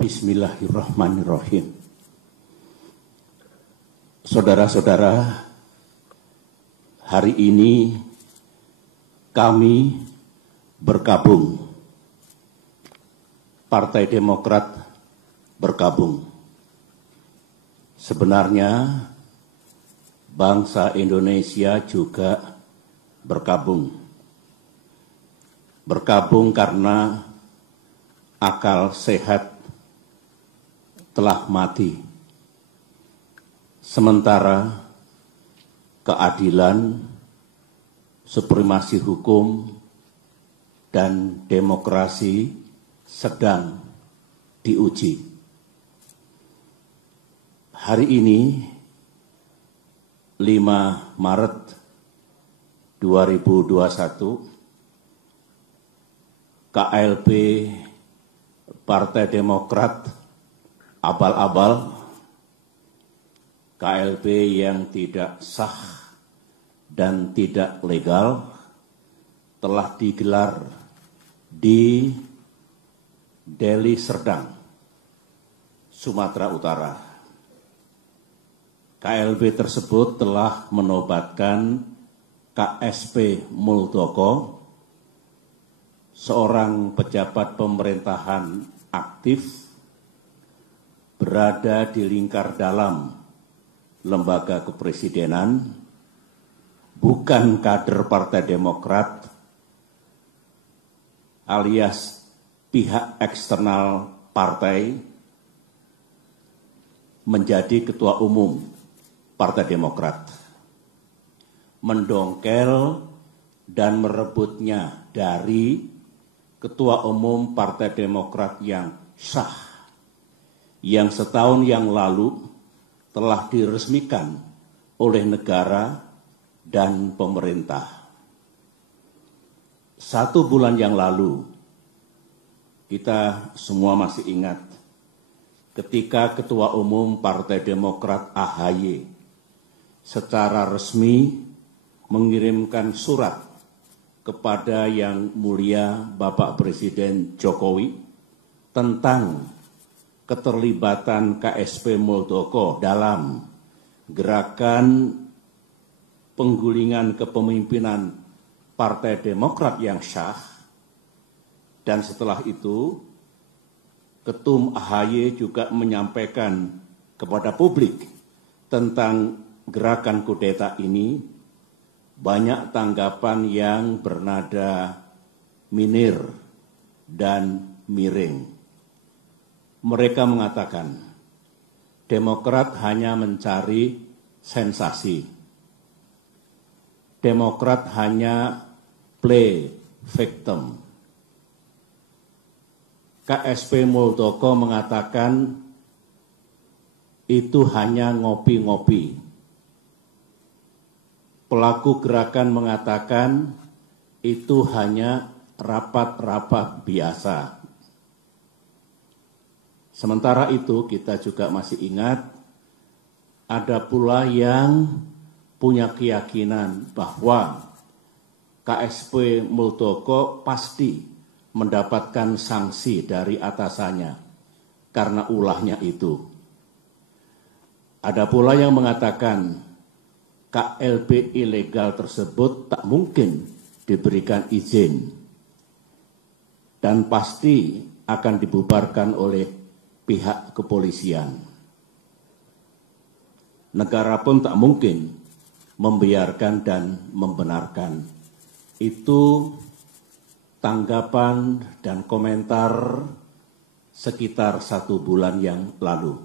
Bismillahirrahmanirrahim. Saudara-saudara, hari ini kami bergabung. Partai Demokrat bergabung. Sebenarnya bangsa Indonesia juga bergabung. Bergabung karena akal sehat telah mati. Sementara keadilan, supremasi hukum, dan demokrasi sedang diuji. Hari ini, 5 Maret 2021, KLB Partai Demokrat abal-abal, KLB yang tidak sah dan tidak legal telah digelar di Deli Serdang, Sumatera Utara. KLB tersebut telah menobatkan KSP Muldoko, seorang pejabat pemerintahan aktif berada di lingkar dalam lembaga kepresidenan, bukan kader Partai Demokrat, alias pihak eksternal partai, menjadi ketua umum Partai Demokrat. Mendongkel dan merebutnya dari ketua umum Partai Demokrat yang sah, yang setahun yang lalu telah diresmikan oleh negara dan pemerintah. 1 bulan yang lalu, kita semua masih ingat ketika Ketua Umum Partai Demokrat AHY secara resmi mengirimkan surat kepada Yang Mulia Bapak Presiden Jokowi tentang keterlibatan KSP Muldoko dalam gerakan penggulingan kepemimpinan Partai Demokrat yang sah. Dan setelah itu, Ketum AHY juga menyampaikan kepada publik tentang gerakan kudeta ini. Banyak tanggapan yang bernada minir dan miring. Mereka mengatakan, Demokrat hanya mencari sensasi. Demokrat hanya play victim. KSP Muldoko mengatakan itu hanya ngopi-ngopi. Pelaku gerakan mengatakan itu hanya rapat-rapat biasa. Sementara itu kita juga masih ingat ada pula yang punya keyakinan bahwa KSP Muldoko pasti mendapatkan sanksi dari atasannya karena ulahnya itu. Ada pula yang mengatakan KLB ilegal tersebut tak mungkin diberikan izin dan pasti akan dibubarkan oleh pihak kepolisian. Negara pun tak mungkin membiarkan dan membenarkan. Itu tanggapan dan komentar sekitar 1 bulan yang lalu.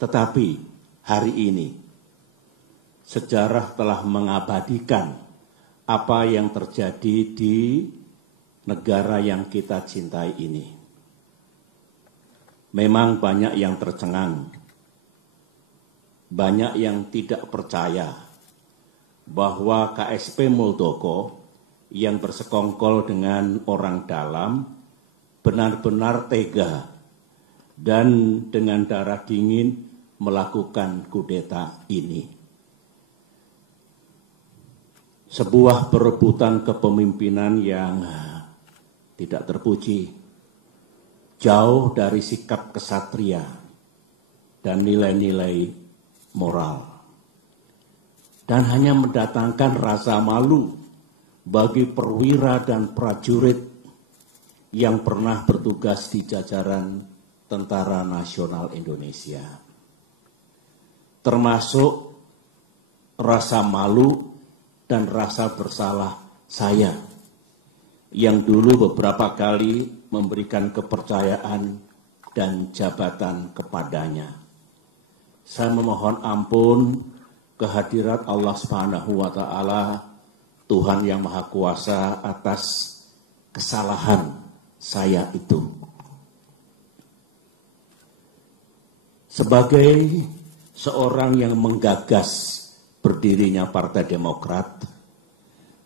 Tetapi hari ini sejarah telah mengabadikan apa yang terjadi di negara yang kita cintai ini. Memang banyak yang tercengang, banyak yang tidak percaya bahwa KSP Muldoko yang bersekongkol dengan orang dalam benar-benar tega dan dengan darah dingin melakukan kudeta ini. Sebuah perebutan kepemimpinan yang tidak terpuji, jauh dari sikap kesatria dan nilai-nilai moral, dan hanya mendatangkan rasa malu bagi perwira dan prajurit yang pernah bertugas di jajaran Tentara Nasional Indonesia. Termasuk rasa malu dan rasa bersalah saya yang dulu beberapa kali memberikan kepercayaan dan jabatan kepadanya. Saya memohon ampun kehadirat Allah Subhanahu wa Ta'ala, Tuhan yang Maha Kuasa, atas kesalahan saya itu. Sebagai seorang yang menggagas berdirinya Partai Demokrat,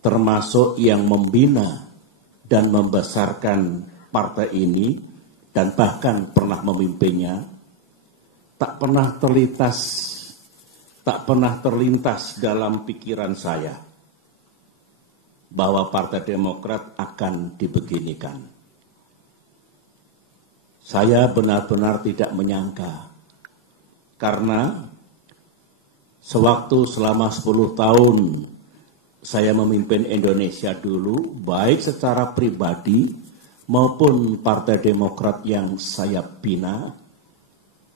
termasuk yang membina dan membesarkan partai ini dan bahkan pernah memimpinnya, tak pernah terlintas dalam pikiran saya bahwa Partai Demokrat akan dibeginikan. Saya benar-benar tidak menyangka, karena sewaktu selama 10 tahun saya memimpin Indonesia dulu, baik secara pribadi maupun Partai Demokrat yang saya bina,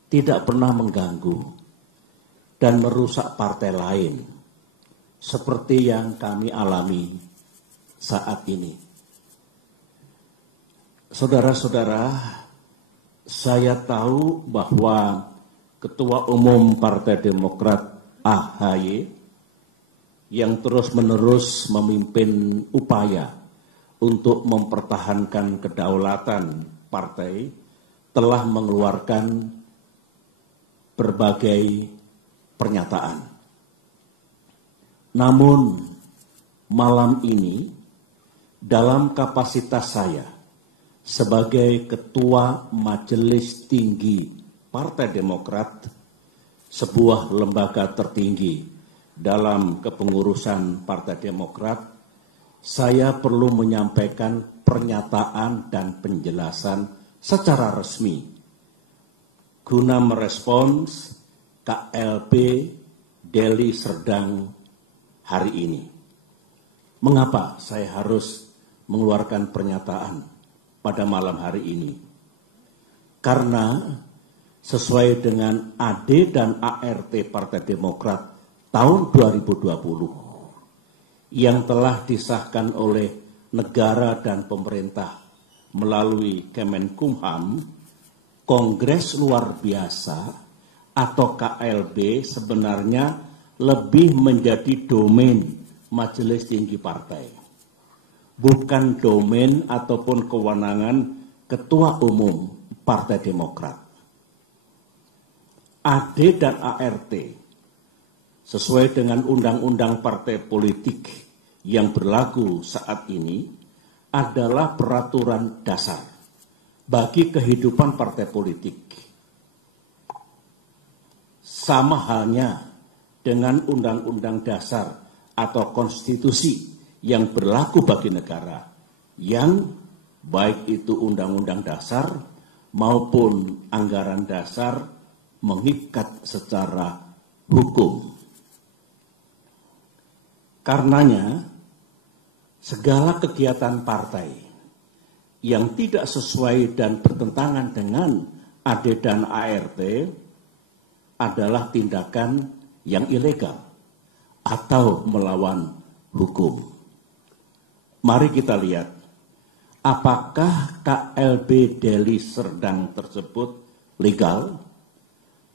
tidak pernah mengganggu dan merusak partai lain seperti yang kami alami saat ini. Saudara-saudara, saya tahu bahwa Ketua Umum Partai Demokrat AHY yang terus-menerus memimpin upaya untuk mempertahankan kedaulatan partai telah mengeluarkan berbagai pernyataan. Namun malam ini dalam kapasitas saya sebagai Ketua Majelis Tinggi Partai Demokrat, sebuah lembaga tertinggi dalam kepengurusan Partai Demokrat, saya perlu menyampaikan pernyataan dan penjelasan secara resmi guna merespons KLB Deli Serdang hari ini. Mengapa saya harus mengeluarkan pernyataan pada malam hari ini? Karena sesuai dengan AD dan ART Partai Demokrat tahun 2020 yang telah disahkan oleh negara dan pemerintah melalui Kemenkumham, Kongres Luar Biasa atau KLB sebenarnya lebih menjadi domain Majelis Tinggi Partai, bukan domain ataupun kewenangan Ketua Umum Partai Demokrat. AD dan ART sesuai dengan undang-undang partai politik yang berlaku saat ini adalah peraturan dasar bagi kehidupan partai politik. Sama halnya dengan undang-undang dasar atau konstitusi yang berlaku bagi negara, yang baik itu undang-undang dasar maupun anggaran dasar mengikat secara hukum. Karenanya, segala kegiatan partai yang tidak sesuai dan bertentangan dengan AD dan ART adalah tindakan yang ilegal atau melawan hukum. Mari kita lihat, apakah KLB Deli Serdang tersebut legal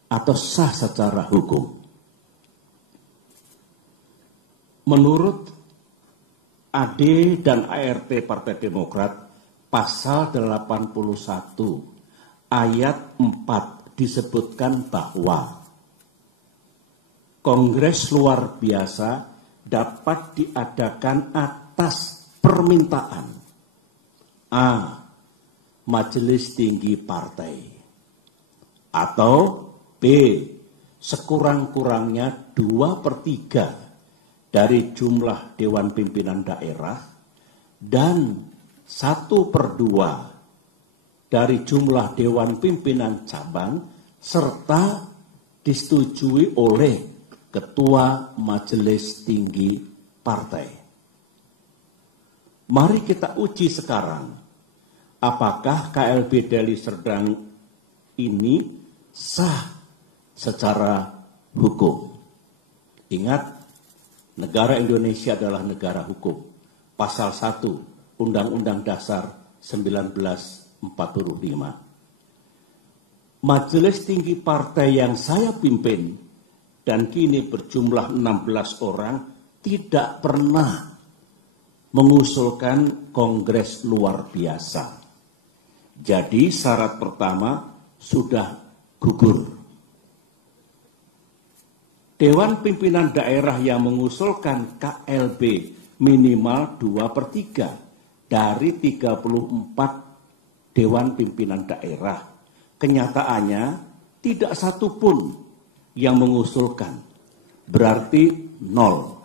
atau sah secara hukum? Menurut AD dan ART Partai Demokrat, pasal 81 ayat 4 disebutkan bahwa Kongres Luar Biasa dapat diadakan atas permintaan A. Majelis Tinggi Partai, atau B. sekurang-kurangnya 2/3 dari jumlah Dewan Pimpinan Daerah dan 1/2 dari jumlah Dewan Pimpinan Cabang serta disetujui oleh Ketua Majelis Tinggi Partai. Mari kita uji sekarang, apakah KLB Deli Serdang ini sah secara hukum. Ingat, negara Indonesia adalah negara hukum. Pasal 1 Undang-Undang Dasar 1945. Majelis Tinggi Partai yang saya pimpin dan kini berjumlah 16 orang tidak pernah mengusulkan kongres luar biasa. Jadi syarat pertama sudah gugur. Dewan Pimpinan Daerah yang mengusulkan KLB minimal 2/3 dari 34 Dewan Pimpinan Daerah. Kenyataannya tidak satu pun yang mengusulkan, berarti 0.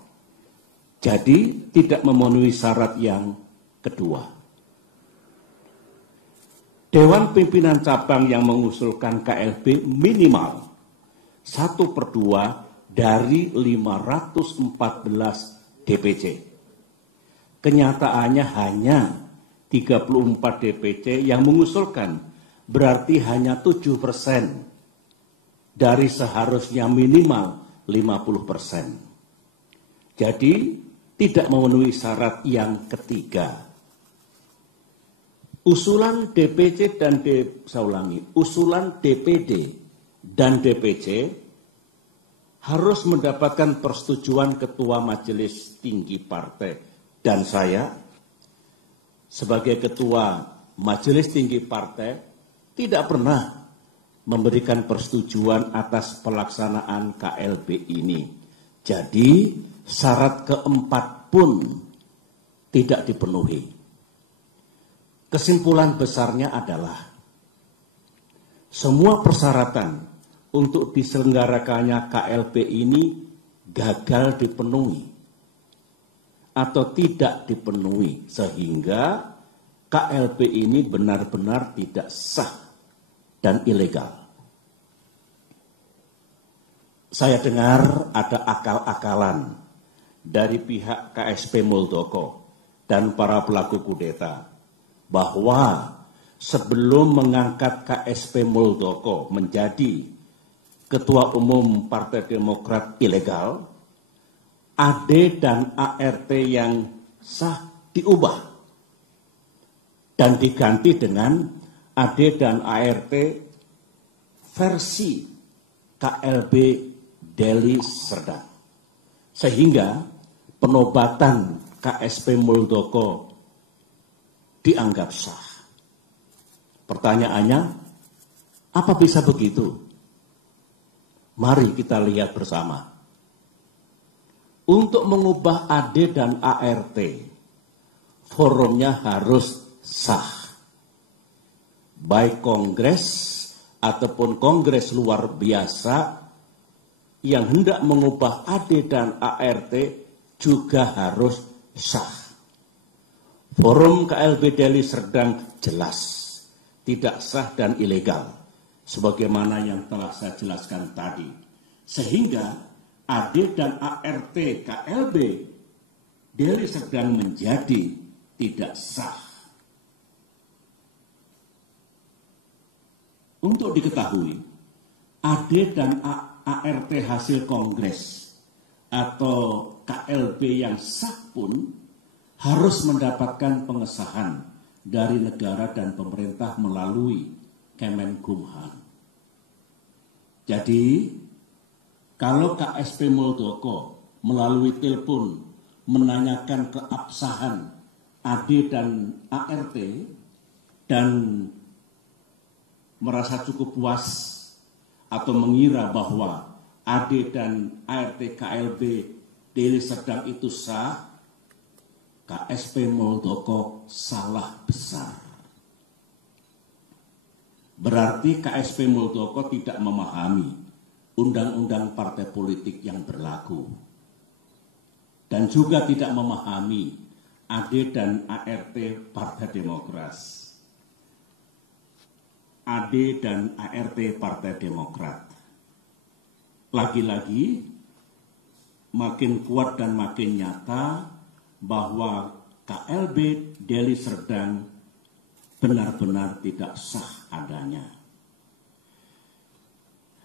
Jadi tidak memenuhi syarat yang kedua. Dewan Pimpinan Cabang yang mengusulkan KLB minimal 1/2 dari 514 DPC. Kenyataannya hanya 34 DPC yang mengusulkan, berarti hanya 7% dari seharusnya minimal 50%. Jadi tidak memenuhi syarat yang ketiga. Usulan DPD dan DPC harus mendapatkan persetujuan Ketua Majelis Tinggi Partai. Dan saya sebagai Ketua Majelis Tinggi Partai tidak pernah memberikan persetujuan atas pelaksanaan KLB ini. Jadi syarat keempat pun tidak dipenuhi. Kesimpulan besarnya adalah semua persyaratan untuk diselenggarakannya KLB ini gagal dipenuhi atau tidak dipenuhi, sehingga KLB ini benar-benar tidak sah dan ilegal. Saya dengar ada akal-akalan dari pihak KSP Muldoko dan para pelaku kudeta bahwa sebelum mengangkat KSP Muldoko menjadi Ketua Umum Partai Demokrat ilegal, AD dan ART yang sah diubah dan diganti dengan AD dan ART versi KLB Deli Serdang. Sehingga penobatan KSP Muldoko dianggap sah. Pertanyaannya, apa bisa begitu? Mari kita lihat bersama. Untuk mengubah AD dan ART, forumnya harus sah. Baik kongres ataupun kongres luar biasa yang hendak mengubah AD dan ART juga harus sah. Forum KLB Deli Serdang jelas tidak sah dan ilegal, sebagaimana yang telah saya jelaskan tadi. Sehingga AD dan ART KLB Deli Serdang menjadi tidak sah. Untuk diketahui, AD dan ART hasil kongres atau KLB yang sah pun harus mendapatkan pengesahan dari negara dan pemerintah melalui Kemenkumham. Jadi, kalau KSP Muldoko melalui telepon menanyakan keabsahan AD dan ART dan merasa cukup puas atau mengira bahwa AD dan ART KLB Deli Serdang itu sah, KSP Muldoko salah besar. Berarti KSP Muldoko tidak memahami undang-undang partai politik yang berlaku. Dan juga tidak memahami AD dan ART Partai Demokrat. AD dan ART Partai Demokrat. Lagi-lagi makin kuat dan makin nyata bahwa KLB Deli Serdang benar-benar tidak sah adanya.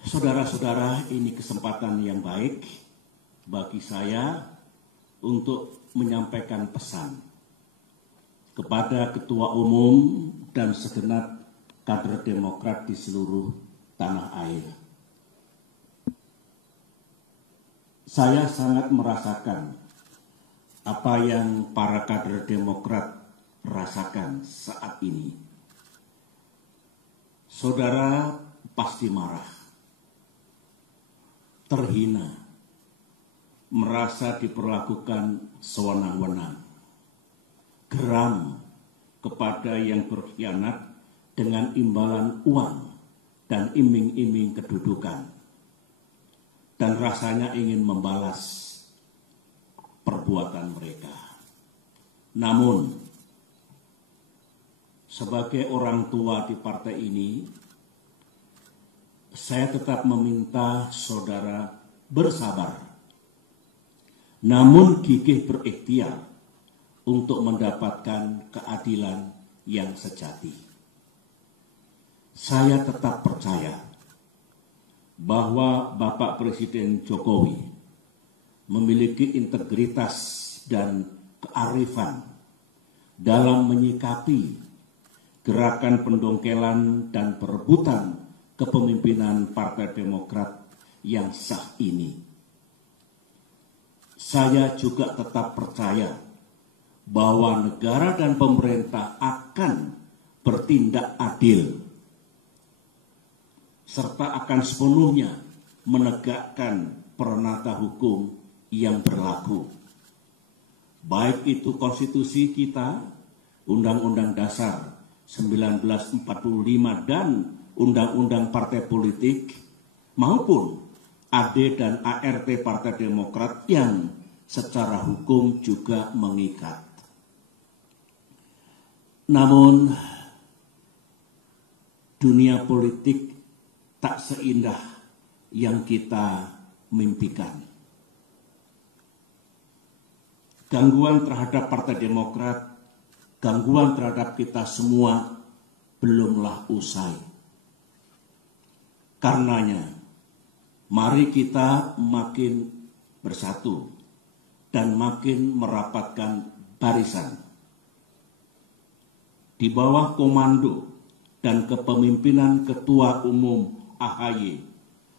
Saudara-saudara, ini kesempatan yang baik bagi saya untuk menyampaikan pesan kepada Ketua Umum dan segenap kader Demokrat di seluruh tanah air. Saya sangat merasakan apa yang para kader Demokrat rasakan saat ini. Saudara pasti marah, terhina, merasa diperlakukan sewenang-wenang, geram kepada yang berkhianat dengan imbalan uang dan iming-iming kedudukan, dan rasanya ingin membalas perbuatan mereka. Namun, sebagai orang tua di partai ini, saya tetap meminta saudara bersabar, namun gigih berikhtiar untuk mendapatkan keadilan yang sejati. Saya tetap percaya bahwa Bapak Presiden Jokowi memiliki integritas dan kearifan dalam menyikapi gerakan pendongkelan dan perebutan kepemimpinan Partai Demokrat yang sah ini. Saya juga tetap percaya bahwa negara dan pemerintah akan bertindak adil serta akan sepenuhnya menegakkan peranata hukum yang berlaku. Baik itu konstitusi kita, Undang-Undang Dasar 1945 dan Undang-Undang Partai Politik, maupun AD dan ART Partai Demokrat yang secara hukum juga mengikat. Namun, dunia politik tak seindah yang kita mimpikan. Gangguan terhadap Partai Demokrat, gangguan terhadap kita semua belumlah usai. Karenanya, mari kita makin bersatu dan makin merapatkan barisan. Di bawah komando dan kepemimpinan Ketua Umum AHY,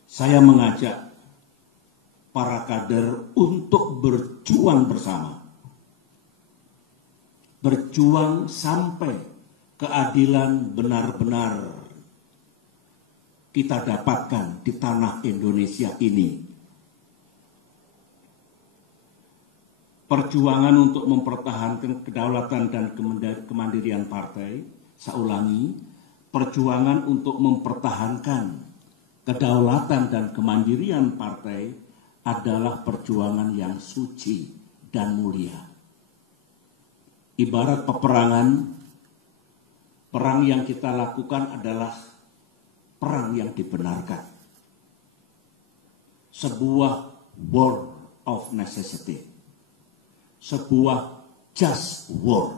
saya mengajak para kader untuk berjuang bersama. Berjuang sampai keadilan benar-benar kita dapatkan di tanah Indonesia ini. Perjuangan untuk mempertahankan kedaulatan dan kemandirian partai, saya ulangi, perjuangan untuk mempertahankan kedaulatan dan kemandirian partai adalah perjuangan yang suci dan mulia. Ibarat peperangan, perang yang kita lakukan adalah perang yang dibenarkan. Sebuah war of necessity. Sebuah just war.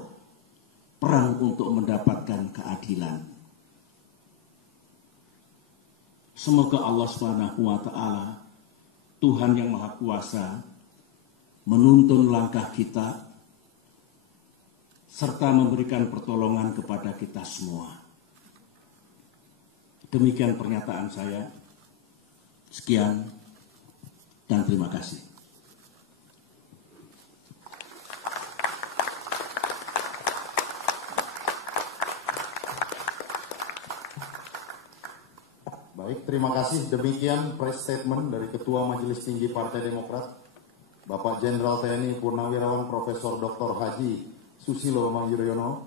Perang untuk mendapatkan keadilan. Semoga Allah SWT, Tuhan yang Maha Kuasa, menuntun langkah kita serta memberikan pertolongan kepada kita semua. Demikian pernyataan saya. Sekian dan terima kasih. Baik, terima kasih. Demikian press statement dari Ketua Majelis Tinggi Partai Demokrat, Bapak Jenderal TNI Purnawirawan Profesor Dr. Haji Susilo Bambang Yudhoyono.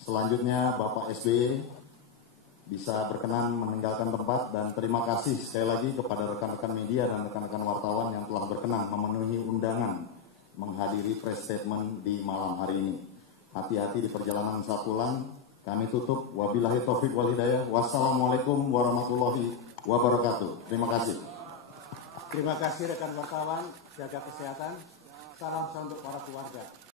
Selanjutnya Bapak SBY bisa berkenan meninggalkan tempat, dan terima kasih sekali lagi kepada rekan-rekan media dan rekan-rekan wartawan yang telah berkenan memenuhi undangan menghadiri press statement di malam hari ini. Hati-hati di perjalanan saat pulang. Kami tutup. Wabillahi taufik wal hidayah. Wassalamualaikum warahmatullahi wabarakatuh. Terima kasih. Terima kasih rekan wartawan. Jaga kesehatan. Salam untuk para keluarga.